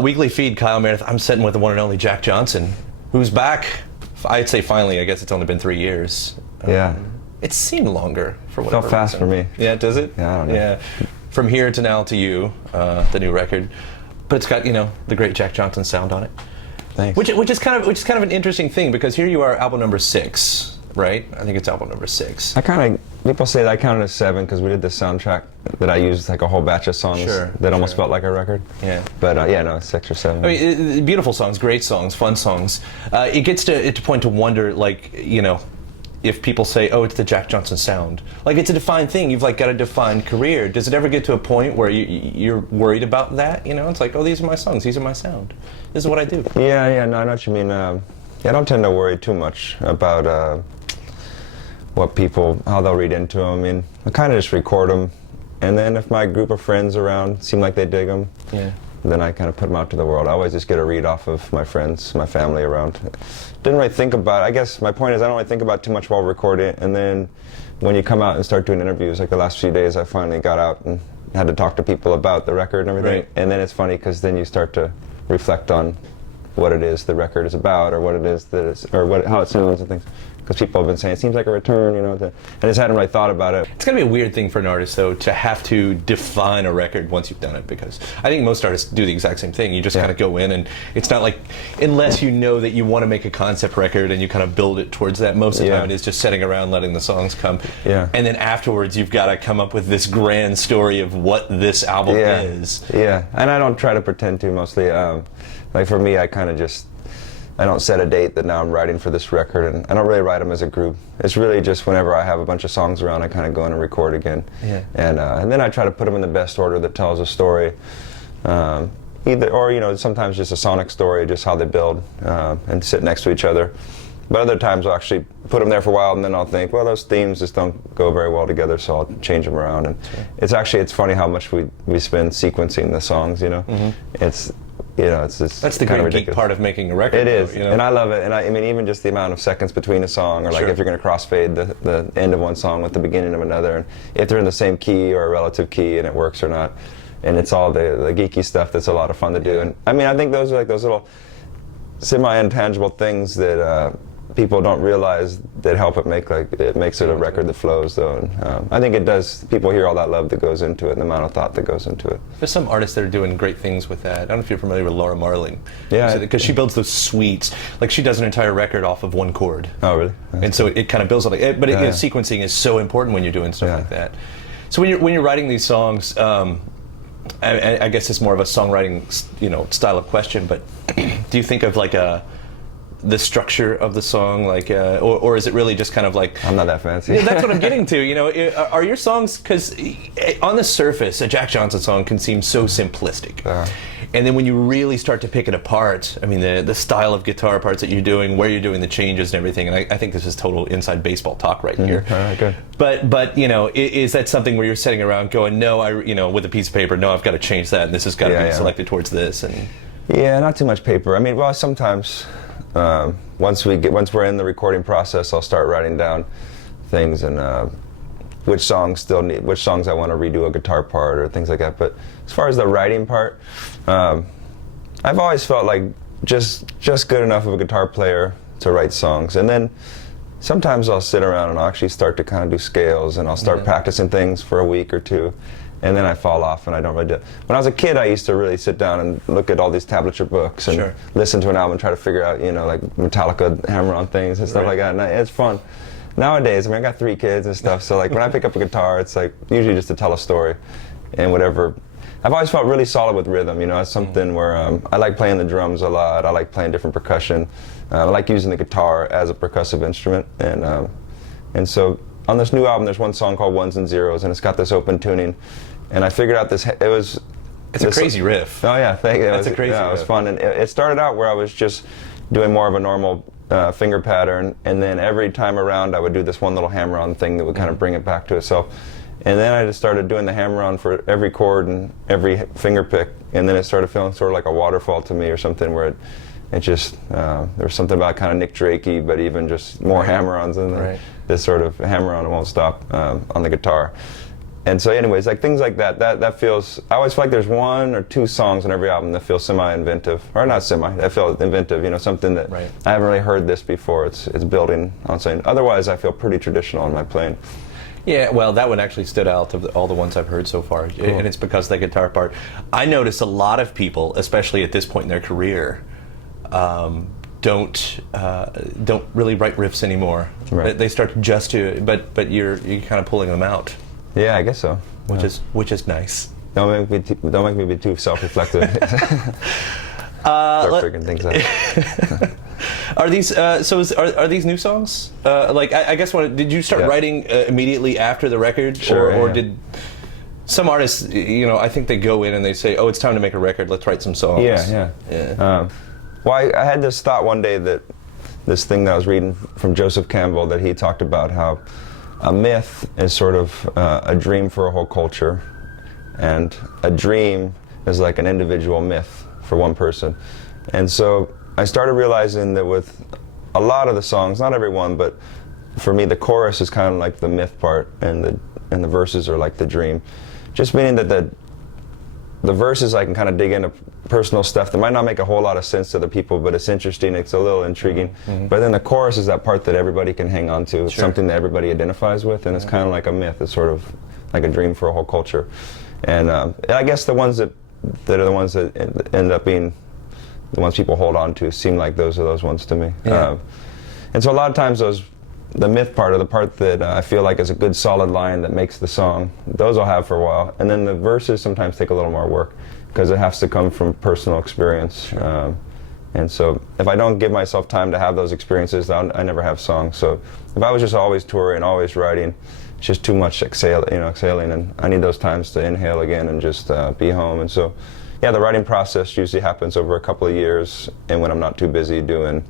Weekly feed, Kyle Meredith. I'm sitting with the one and only Jack Johnson, who's back. I'd say finally. I guess it's only been 3 years. Yeah. It seemed longer for whatever Felt fast reason. for me. Yeah, does it? Yeah, I don't know. Yeah. From Here to Now to You, the new record, but it's got the great Jack Johnson sound on it. Thanks. Which is kind of an interesting thing, because here you are, album number 6, right? I think it's album number 6. People say that I counted as 7 because we did this soundtrack that I used like a whole batch of songs that almost felt like a record. Yeah. But no, 6 or 7. I mean, beautiful songs, great songs, fun songs. It gets to point to wonder, like, if people say, oh, it's the Jack Johnson sound. Like, it's a defined thing. You've, like, got a defined career. Does it ever get to a point where you're worried about that? It's like, oh, these are my songs. These are my sound. This is what I do. Yeah, no, I know what you mean. I don't tend to worry too much about how they'll read into them. I mean, I kind of just record them, and then if my group of friends around seem like they dig them, then I kind of put them out to the world. I always just get a read off of my friends, my family around. Didn't really think about it. I guess my point is I don't really think about it too much while recording, and then when you come out and start doing interviews, like the last few days I finally got out and had to talk to people about the record and everything. Right. And then it's funny because then you start to reflect on what it is the record is about, or what it is that it's, or how it sounds and things. Because people have been saying it seems like a return, and I just hadn't really thought about it. It's gotta be a weird thing for an artist, though, to have to define a record once you've done it, because I think most artists do the exact same thing. You just kind of go in, and it's not like, unless you know that you want to make a concept record and you kind of build it towards that, most of the time it is just sitting around letting the songs come. Yeah. And then afterwards you've got to come up with this grand story of what this album is. Yeah, and I don't try to pretend to mostly. Like for me, I kind of just, I don't set a date that now I'm writing for this record, and I don't really write them as a group. It's really just whenever I have a bunch of songs around, I kind of go in and record again. Yeah. And then I try to put them in the best order that tells a story. Sometimes just a sonic story, just how they build and sit next to each other. But other times I'll actually put them there for a while, and then I'll think, well, those themes just don't go very well together, so I'll change them around. And it's funny how much we spend sequencing the songs, It's just that's the kind great of geek part of making a record. It is, though, and I love it. And I mean, even just the amount of seconds between a song, or like if you're going to crossfade the end of one song with the beginning of another, and if they're in the same key or a relative key, and it works or not, and it's all the geeky stuff that's a lot of fun to do. And I mean, I think those are like those little semi-intangible things that people don't realize that help it makes it a record that flows, though. And I think it does. People hear all that love that goes into it, and the amount of thought that goes into it. There's some artists that are doing great things with that. I don't know if you're familiar with Laura Marling. Yeah. Because she builds those suites. Like, she does an entire record off of one chord. Oh, really? And so it kind of builds on it. But sequencing is so important when you're doing stuff like that. So when you're writing these songs, I guess it's more of a songwriting, style of question. But do you think of like the structure of the song, like, or is it really just kind of like? I'm not that fancy. Yeah, that's what I'm getting to. Are your songs, because on the surface, a Jack Johnson song can seem so simplistic, and then when you really start to pick it apart, I mean, the style of guitar parts that you're doing, where you're doing the changes and everything, and I think this is total inside baseball talk right here. All right, good. But is that something where you're sitting around going, no, with a piece of paper, no, I've got to change that, and this has got to be selected towards this, and not too much paper. I mean, well, sometimes. Once we're in the recording process, I'll start writing down things and which songs I want to redo a guitar part or things like that. But as far as the writing part, I've always felt like just good enough of a guitar player to write songs. And then sometimes I'll sit around and I'll actually start to kind of do scales, and I'll start practicing things for a week or two. And then I fall off, and I don't really do it. When I was a kid, I used to really sit down and look at all these tablature books and listen to an album and try to figure out, like Metallica hammer on things and stuff like that. And it's fun. Nowadays, I mean, I got 3 kids and stuff, so like when I pick up a guitar, it's like usually just to tell a story and whatever. I've always felt really solid with rhythm. It's something where I like playing the drums a lot. I like playing different percussion. I like using the guitar as a percussive instrument, and so. On this new album, there's one song called Ones and Zeros, and it's got this open tuning. And I figured out it's a crazy riff. Oh yeah, thank you. That's a crazy riff. It was fun, and it started out where I was just doing more of a normal finger pattern, and then every time around I would do this one little hammer-on thing that would kind of bring it back to itself. And then I just started doing the hammer-on for every chord and every finger pick, and then it started feeling sort of like a waterfall to me or something, where it just there was something about kind of Nick Drakey, but even just more hammer-ons and this sort of hammer-on, it won't stop on the guitar. And so anyways, like things like that feels, I always feel like there's one or two songs on every album that feel semi-inventive, or not semi, that feel inventive, you know, something that right. I haven't really heard this before. It's building on something. Otherwise, I feel pretty traditional in my playing. Yeah, well, that one actually stood out of all the ones I've heard so far, cool. And it's because of the guitar part. I notice a lot of people, especially at this point in their career, don't really write riffs anymore. Right. They start just to, but you're kind of pulling them out. Yeah, I guess so. Which is nice. Don't make me be too self-reflective. Start figuring things out. Are these are these new songs? Like I guess did you start writing immediately after the record, sure, or did some artists? You know, I think they go in and they say, "Oh, it's time to make a record. Let's write some songs." Yeah. Well, I had this thought one day that this thing that I was reading from Joseph Campbell, that he talked about how a myth is sort of a dream for a whole culture, and a dream is like an individual myth for one person. And so I started realizing that with a lot of the songs, not every one, but for me the chorus is kind of like the myth part, and the verses are like the dream. Just meaning that the verses I can kind of dig into personal stuff that might not make a whole lot of sense to the people, but it's interesting, it's a little intriguing. Mm-hmm. But then the chorus is that part that everybody can hang on to. It's something that everybody identifies with, and it's kind of like a myth. It's sort of like a dream for a whole culture. And I guess the ones that are the ones that end up being the ones people hold on to seem like those are those ones to me. Yeah. And so a lot of times the myth part, or the part that I feel like is a good solid line that makes the song, those I'll have for a while. And then the verses sometimes take a little more work, because it has to come from personal experience. Sure. And so if I don't give myself time to have those experiences, I never have songs. So if I was just always touring, always writing, it's just too much exhaling, and I need those times to inhale again and just be home. And so, yeah, the writing process usually happens over a couple of years, and when I'm not too busy doing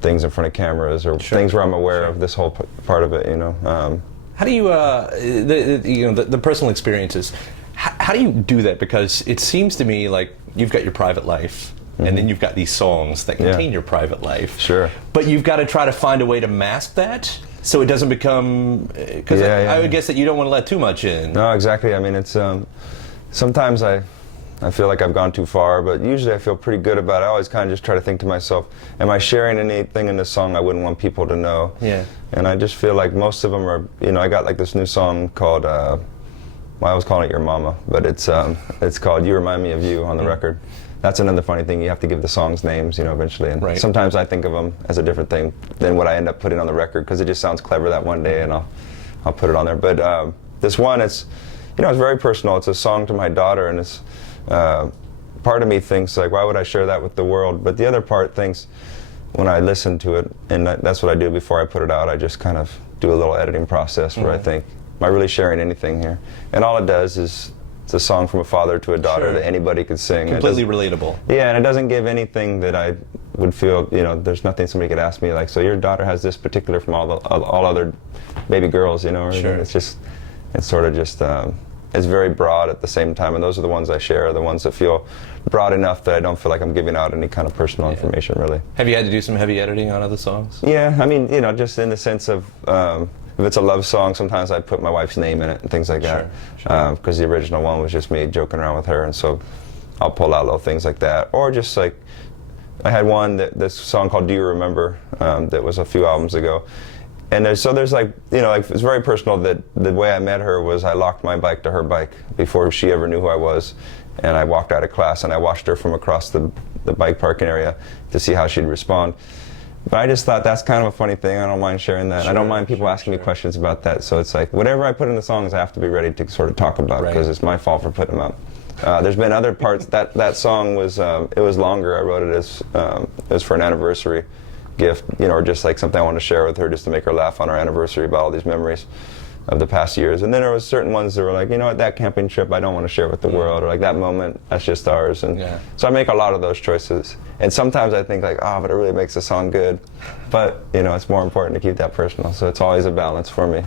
things in front of cameras, or things where I'm aware of this whole part of it, you know. How do you, the personal experiences, how do you do that? Because it seems to me like you've got your private life, mm-hmm. and then you've got these songs that contain your private life. Sure. But you've got to try to find a way to mask that, so it doesn't become, because I would guess that you don't want to let too much in. No, exactly. I mean, it's, sometimes I feel like I've gone too far, but usually I feel pretty good about it. I always kind of just try to think to myself, am I sharing anything in this song I wouldn't want people to know? Yeah. And I just feel like most of them are, I got like this new song called, I was calling it Your Mama, but it's called You Remind Me of You on the record. That's another funny thing, you have to give the songs names, eventually. And sometimes I think of them as a different thing than what I end up putting on the record, because it just sounds clever that one day, and I'll put it on there. But this one, it's very personal. It's a song to my daughter, and it's, part of me thinks, like, why would I share that with the world? But the other part thinks, when I listen to it, and that's what I do before I put it out, I just kind of do a little editing process where I think, am I really sharing anything here? And all it does is, it's a song from a father to a daughter that anybody could sing. Completely relatable. Yeah, and it doesn't give anything that I would feel, there's nothing somebody could ask me, like, so your daughter has this particular from all other baby girls, or it's just, it's sort of just, it's very broad at the same time, and those are the ones I share, the ones that feel broad enough that I don't feel like I'm giving out any kind of personal information, really. Have you had to do some heavy editing on other songs? Yeah, I mean, just in the sense of, if it's a love song, sometimes I put my wife's name in it and things like that. Because the original one was just me joking around with her, and so I'll pull out little things like that. Or just like, I had this song called Do You Remember, that was a few albums ago. And there's like, it's very personal that the way I met her was I locked my bike to her bike before she ever knew who I was. And I walked out of class and I watched her from across the bike parking area to see how she'd respond. But I just thought that's kind of a funny thing. I don't mind sharing that. I don't mind people asking me questions about that. So it's like, whatever I put in the songs, I have to be ready to sort of talk about, because it's my fault for putting them out. There's been other parts. That song was, it was longer. I wrote it as, it was for an anniversary gift, or just like something I wanted to share with her, just to make her laugh on our anniversary about all these memories of the past years. And then there was certain ones that were like, that camping trip I don't want to share with the world, or like that moment, that's just ours. And so I make a lot of those choices. And sometimes I think like, but it really makes the song good. But, it's more important to keep that personal. So it's always a balance for me.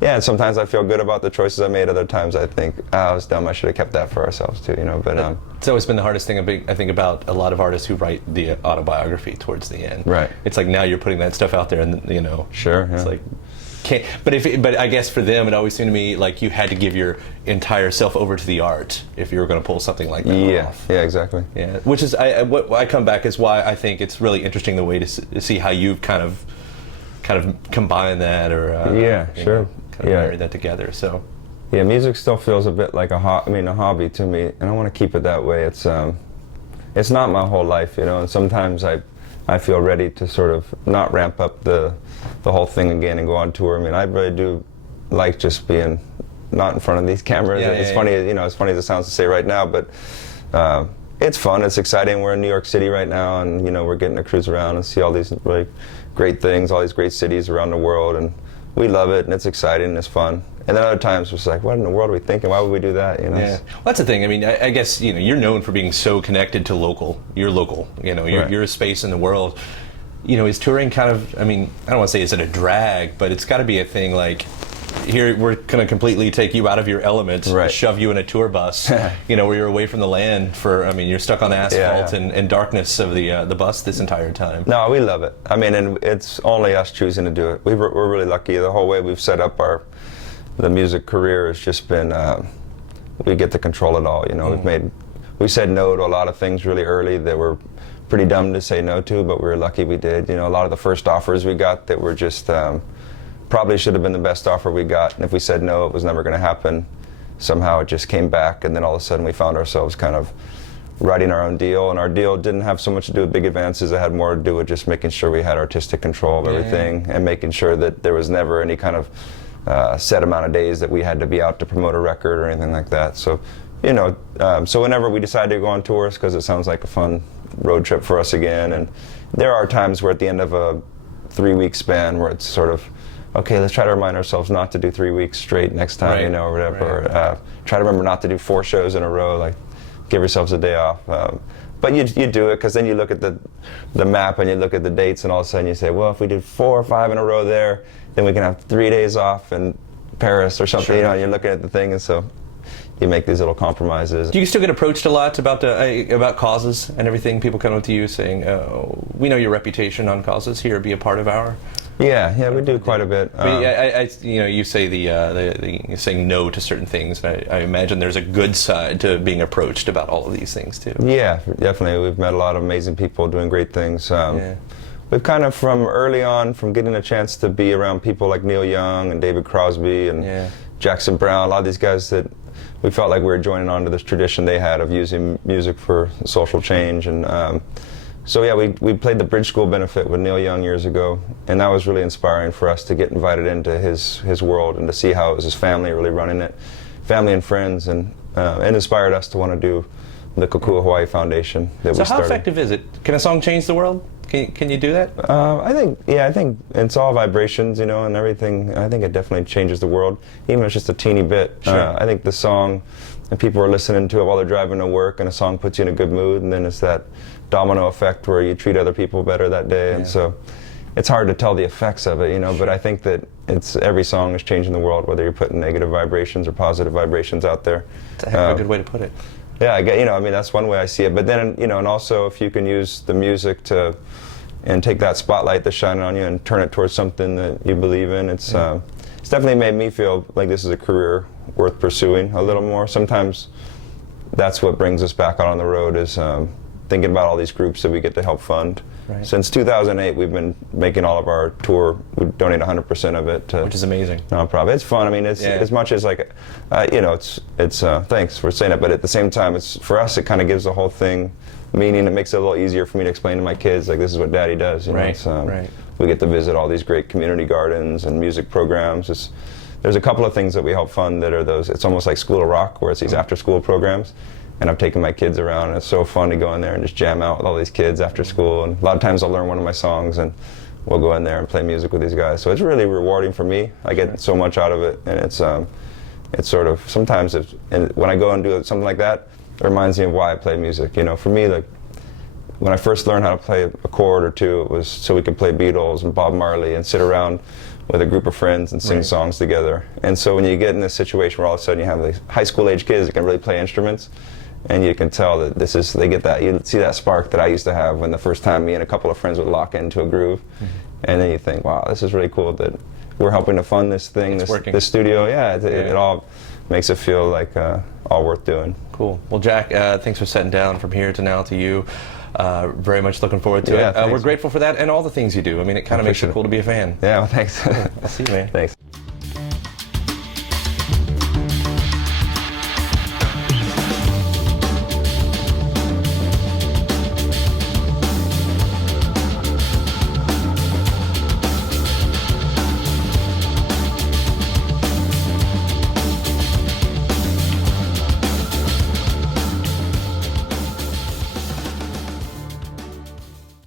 Yeah, and sometimes I feel good about the choices I made. Other times I think, I was dumb, I should have kept that for ourselves too, But it's always been the hardest thing, I think, about a lot of artists who write the autobiography towards the end. Right. It's like now you're putting that stuff out there, and Sure. It's like, can't. But I guess for them, it always seemed to me like you had to give your entire self over to the art if you were going to pull something like that off. Yeah, exactly. Yeah, which is what I come back is why I think it's really interesting the way to see how you've kind of combined that or married that together. So yeah, music still feels a bit like a hobby to me, and I want to keep it that way. It's not my whole life, and sometimes I feel ready to sort of not ramp up the whole thing again and go on tour. I mean, I really do like just being not in front of these cameras. It's funny, as funny as it sounds to say right now, but it's fun, it's exciting. We're in New York City right now, and we're getting to cruise around and see all these really great things, all these great cities around the world, and we love it, and it's exciting, and it's fun. And then other times it's like, what in the world are we thinking? Why would we do that? Yeah, well, that's the thing. I mean, I guess you're known for being so connected to local. You're local. You're a space in the world. Is touring kind of? I mean, I don't want to say is it a drag, but it's got to be a thing. Like, here we're going to completely take you out of your element, shove you in a tour bus. Where you're away from the land for. I mean, you're stuck on asphalt and darkness of the bus this entire time. No, we love it. I mean, and it's only us choosing to do it. We're really lucky. The whole way we've set up the music career has just been, we get to control it all. We said no to a lot of things really early that were pretty dumb to say no to, but we were lucky we did. A lot of the first offers we got that were just, probably should have been the best offer we got, and if we said no, it was never going to happen. Somehow it just came back, and then all of a sudden we found ourselves kind of writing our own deal, and our deal didn't have so much to do with big advances. It had more to do with just making sure we had artistic control of everything, and making sure that there was never any kind of set amount of days that we had to be out to promote a record or anything like that. So, so whenever we decided to go on tours, because it sounds like a fun road trip for us again, and there are times where at the end of a 3-week span where it's sort of, okay, let's try to remind ourselves not to do 3 weeks straight next time, or whatever. Or, try to remember not to do 4 shows in a row, like give yourselves a day off. But you do it because then you look at the map and you look at the dates, and all of a sudden you say, well, if we did 4 or 5 in a row there, then we can have 3 days off in Paris or something. And you're looking at the thing, and so you make these little compromises. Do you still get approached a lot about causes and everything? People come up to you saying, "Oh, we know your reputation on causes. Here, be a part of our." Yeah, we do quite a bit. You say the saying no to certain things. And I imagine there's a good side to being approached about all of these things too. Yeah, definitely. We've met a lot of amazing people doing great things. We've kind of from early on, from getting a chance to be around people like Neil Young and David Crosby and Jackson Browne, a lot of these guys that we felt like we were joining on to this tradition they had of using music for social change. And so yeah, we played the Bridge School benefit with Neil Young years ago, and that was really inspiring for us to get invited into his world and to see how it was his family really running it, family and friends, and it inspired us to want to do the Kokua Hawaii Foundation that we started. So how effective is it? Can a song change the world? Can you do that? I think it's all vibrations, and everything. I think it definitely changes the world, even if it's just a teeny bit. Sure. I think the song, and people are listening to it while they're driving to work, and a song puts you in a good mood, and then it's that domino effect where you treat other people better that day, and so it's hard to tell the effects of it, but I think that every song is changing the world, whether you're putting negative vibrations or positive vibrations out there. That's a heck of a good way to put it. Yeah, that's one way I see it. But then, and also if you can use the music and take that spotlight that's shining on you and turn it towards something that you believe in, it's definitely made me feel like this is a career worth pursuing a little more. Sometimes that's what brings us back out on the road is thinking about all these groups that we get to help fund. Right. Since 2008, we've been making all of our tour. We donate 100% of it to, which is amazing. Nonprofit. It's fun. I mean, it's as much as like, it's thanks for saying it, but at the same time, it's for us. It kind of gives the whole thing meaning. It makes it a little easier for me to explain to my kids, like, this is what Daddy does. Right. We get to visit all these great community gardens and music programs. There's a couple of things that we help fund that are those. It's almost like School of Rock, where it's these after-school programs. And I've taken my kids around, and it's so fun to go in there and just jam out with all these kids after school. And a lot of times I'll learn one of my songs, and we'll go in there and play music with these guys. So it's really rewarding for me. I get so much out of it, and it's sort of, sometimes when I go and do something like that, it reminds me of why I play music. For me, like, when I first learned how to play a chord or two, it was so we could play Beatles and Bob Marley and sit around with a group of friends and sing songs together. And so when you get in this situation where all of a sudden you have these high school age kids that can really play instruments, and you can tell that they get that, you see that spark that I used to have when the first time me and a couple of friends would lock into a groove. And then you think, wow, this is really cool that we're helping to fund this thing, this studio. Yeah, it all makes it feel like all worth doing. Cool. Well, Jack, thanks for setting down from here to now to you. Very much looking forward to it. We're grateful for that and all the things you do. I mean, it kind of makes it cool to be a fan. Yeah, well, thanks. I'll see you, man. Thanks.